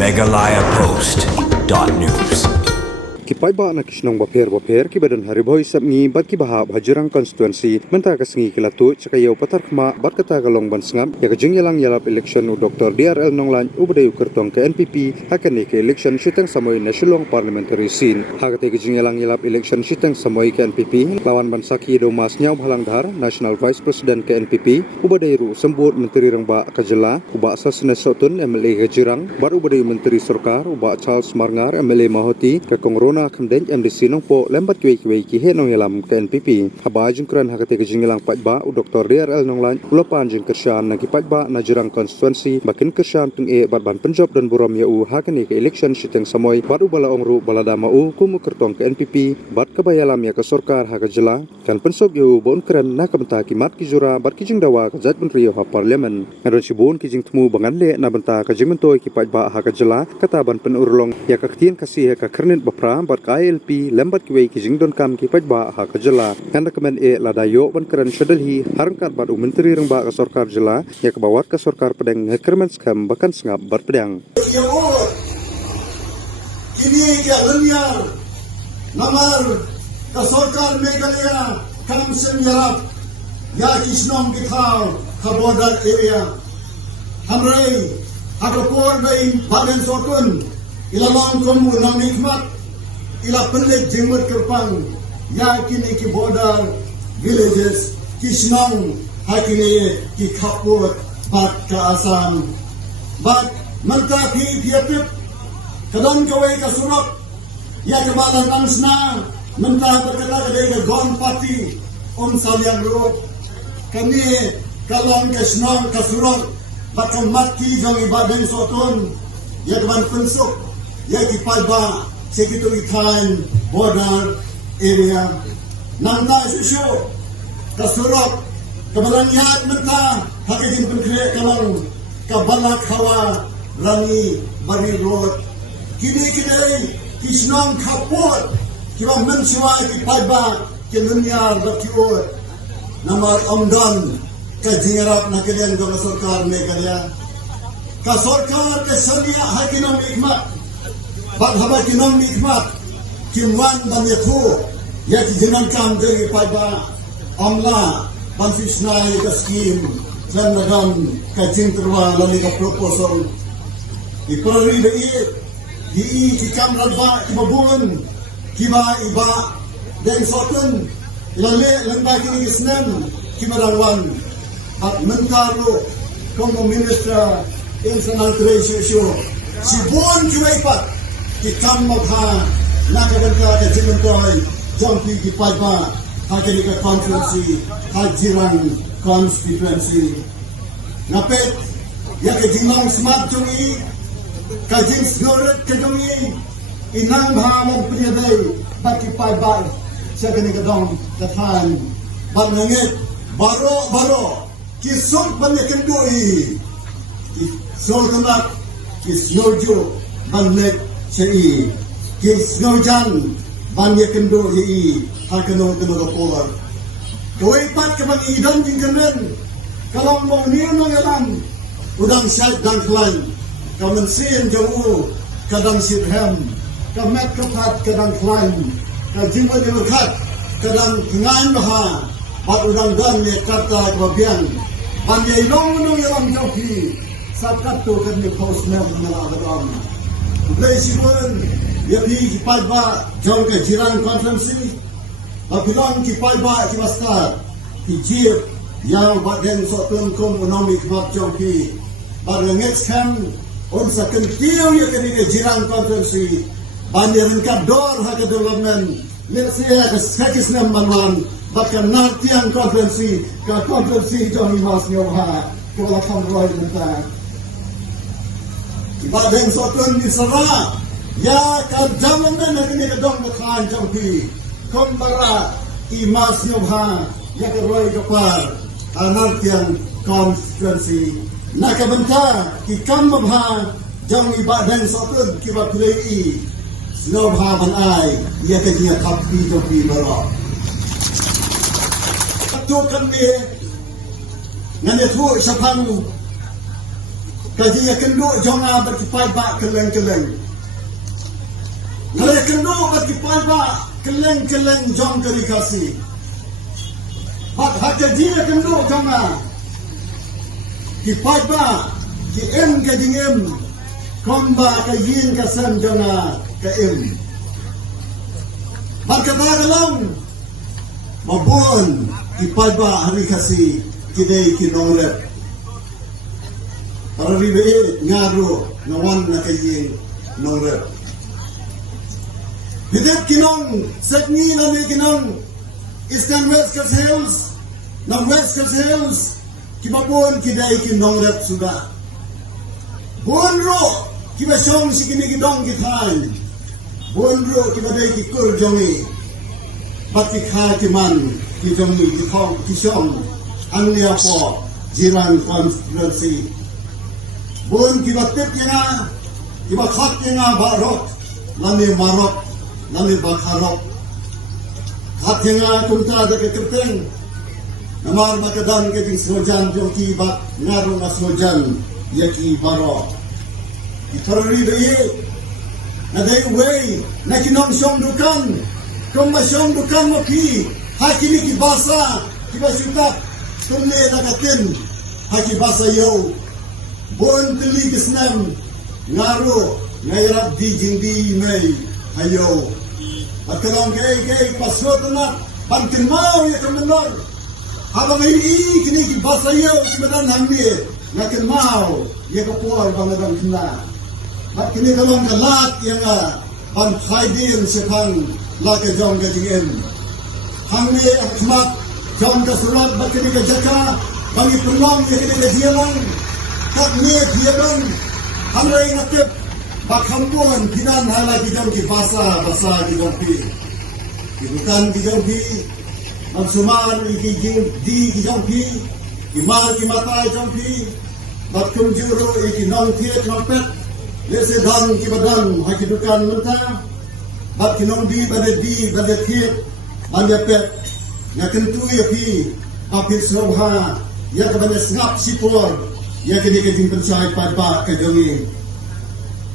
megalayapost.news. Kipai ba na kisnong baper kibadan hariboy sabngi bat kibaha bhajirang constituency menta kasengi kilatu chakayo patar khma bat kata galong bansngam ya kajing yalang yalap election u Dr. DRL Nonglan ubadayu kertong ke NPP hakani ke election shitang samoy national parliamentary scene hakate kajing yalang yalap election shitang samoy ke NPP lawan bansaki do mas nyau bhalang dhar national vice president ke NPP ubadayu sembut menteri rangba kajela uba sasne sotun MLA Gajirang bar ubadayu menteri sarkar uba Charles Marngar MLA Mahoti ke kongrona khamden MDC nongpo lembat ki he nong yalam ke NPP haba jingkran hakate ke jingilang pajba u Dr. DRL Nonglan ulopan jing kershan na ki pajba na jirang constituency bakin kershan tung e barban Punjab dan buram ya u hakani ke election shiteng samoy baru bala ongru balada mau kumu kertong ke NPP bat kabayalam ya ke sarkar ha jela kan pensok yu bon kran na kamta ki mat ki jura bat ki jingdawa ke jat menteri ha parliament ngadon sibun ki jing temu bangan le na benta ke jing mentoi ki pajba ha jela kata ban pen urlong ya ka ktien kasih ka kernet bapra bat KLP lembat kiwei ki jingdon kam ki pajba ha jela kan rekomen e ladayo ban kran shadalhi harangkat bat menteri rangba ka sarkar jela ya ke bawat ka sarkar pedang herkermen skam bakan sengap bat pedang kini ya dunia namar ka sarkar Meghalaya kam senjarap ya kisnom bithau ka border area hamrei agapor dai badan sotun ilalong komu namikmat ila pendek jenggot kerpang ya kini ki border villages kisnong hakini ki khapur bat ka asam bat manta ki piapip kadang kawai ka surat ya kebalan namsna manta berkata kadai ka gon party salian road kami kalong kisnong ka surat bat mati jong ibadan sotun ya keban pensuk ya ki paiba security time border area nanda isu kasurok kebalan yat menta hakikin penkre kalang kabalak hawa rangi bari road kini kisnong kapot kiba mensuai ki paiba ke dunia berkiur nama omdan ka jingarap na kalian ka sarkar Meghalaya ka sarkar ke sania hakinong ikmat bat haba kinong nikmat kimwan banethu ya ki jinan kam dari paiba amla banfisnai ka scheme dan nagam ka jintrwa lani ka proposal iprori be di kam ralba ibabungan kiba iba den sotun lale lamba kini isnem kimarangwan at mentaro como minister internal issue si bon juaipat kita magha nakaganda ka jimentoy jompi ki paiba hakini ka conference hajirang constituency napet ya ke jinong smart jungi ka jing snoret ka jungi inang bhamon priyadai baki paiba sagani ka dong ka than banangit baro kisok banyakin doi solganak kisnojo banek sei kisnojan banya kendo hi hakano kendo polar doi pat ke bang idam jingkanen kalau mau niu no yalam udang syait dan klain kamen sin jauh kadang sibhem kamet kapat kadang klain ka jingwa dekat kadang ngan baha bat udang dan ne kata kebabian banya ilong no yalam jauhi sakat tu kan ni postman na adam Presiden ya di paiba jauh ke jiran konferensi apilon ki paiba ki maskar ki jir yang badan sotun kom ekonomi kebab jauh ki pada next time second tiyo ya ke jiran konferensi bandiran ka dor ha ke development let's say sekis nam manwan bahkan nartian konferensi jauh mas nyoha kola kamroi bentar badan sotun di sana ya kajaman dan ini kedong dekan jampi kombara imas nyobha ya keroi kepar anartian constituency nak benta ki kambha jam ibadan sotun ki baklei nyobha banai ya kedia kapi jampi bara tu kan ni ngane tu sapang Kaji ya kendo jonga berkipai ba keleng-keleng. Kalau ya kendo berkipai ba keleng-keleng jong kari kasi. Bak kaji ya kendo jonga. Kipai ba ki em kaji em. Komba kayin kasan jonga ka em. Bak katagalong mabuon kipai ba hari kasi kidai kinongrep. Para ribe ngaro ngawan na kayin nongrep. Hidup kinong setni na may kinong Eastern West Coast Hills na West Coast Hills kibabon kidai kinongrep sudah. Bonro kibasyong si kinigidong kitay. Bonro kibadai kikur jongi. Batikha kiman kijongi kitong kisyong ang niya po jiran constituency. Bun kibatip nga, kibakat nga barok, lami marok, lami bakarok. Kat nga kunta da kekirteng, namar makadan kating sojan jong kibat, ngaro nga sojan, yaki barok. Itarari bayi, na day way, na kinong siyong dukan, kung masyong dukan mo ki, hakini kibasa, kibasyutak, tunne na katin, hakibasa yaw. Bon teli kesnam ngaro ngayrap di jindi may hayo pagkalong kay pasot na pagkilmaw ya kamenor habang hindi kini basayo kimadan hambi na kilmaw ya kapuar bangadang kina at kini kalong kalat yang pan khaidin sekang laka jong gajingin hambi akmat jong kasulat bakini kajaka bangi perlong ya kini kajialang kat niat dia kan hamrai nakep bakhampuan kinan hala kijam ki basa kijam pi bukan kijam pi maksumar kijam di kijam pi imar ki mata kijam pi bakum juro ikinong tiet ngampet lese dan ki badan hakidukan menta bak kinong di bade tiet bandepet ngakentu ya pi apit soha ya kabane ngap sipor ya kini kajing pensai pada kajongi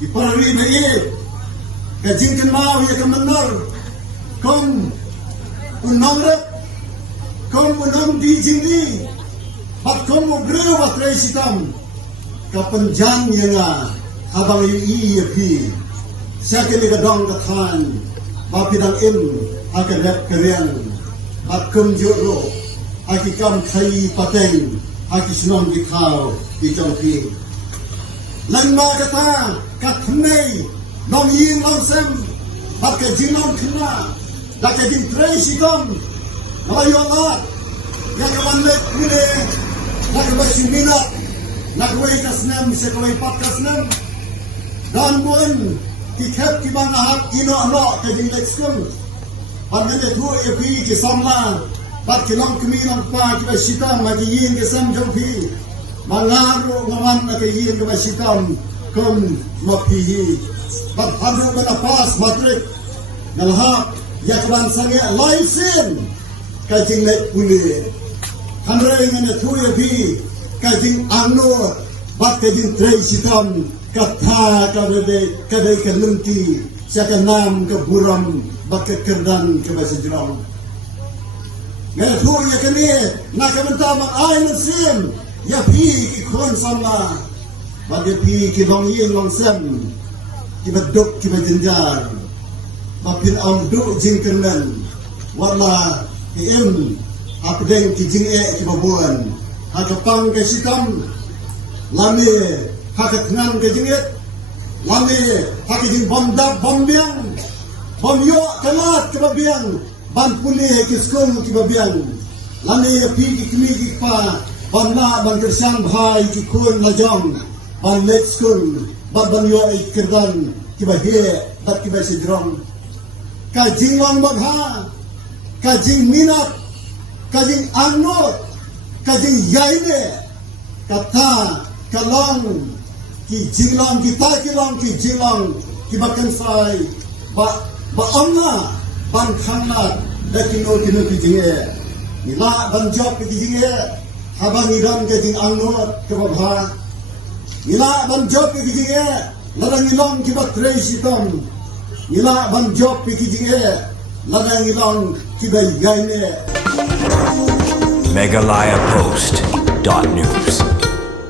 iparari na ye kajing kenmau ya kemenor kom unongrep kom unong di jingli pat kom ubreu batrai sitam kapenjang yang habang i pi sa kini kadong kathan bapidang im akan lep kerian bat kom juro akikam khai pateng akisnom dikhaw itong pi langma kata kathnei nong yin long sem bakke jinong khna dakke din trei sitom nayolat yakawan let mile nakbasimina nakwai kasnam se kwai pat kasnam dan bun tikhap ki bang ahak ino ano ke din lekskun pangade thu epi ki samla bat kilong kemilang pa kita sitam magi yin ke sam jompi mangaro ngaman na ke yin ke sitam kom mapihi bat haru bana pas matrik nalha yakban sange laisin kajing let puli hamre ngene thuye bi kajing anno bat kajing trei sitam katha kadai kalunti saka nam ke buram bat ke kerdan ke basijram Ngaya thu ya kini nak menta mak ai sim ya pi ki khon sama bagi pi ki dong yin long sem ki baduk ki bajenjar bapin au du jing kenan wala ki em apdeng ki jing ki babuan hakapang ke sitam lami hakatnan ke jing lami hakijing bomda bombiang bomyo kalat ke babiang ban pulih ke skong ki babiang lani pi ki kmi ki pa ban na ban kersang bhai ki kun lajong ban let skong ban yo kirdan ki ba he bat ki ba sidrong ka jingwang bagha ka jing minat ka jing anot ka jing yaine kata kalong ki jinglang ki ta ki jinglang ki ba kansai ba onna ban khanat dakino kino kijinge ila ban job kijinge habang iram ke jing angot ke babha Ila ban job ikijige larang ilong kibat crazy tom. Ila ban job ikijige larang ilong kibay gaine. Megalayapost.news.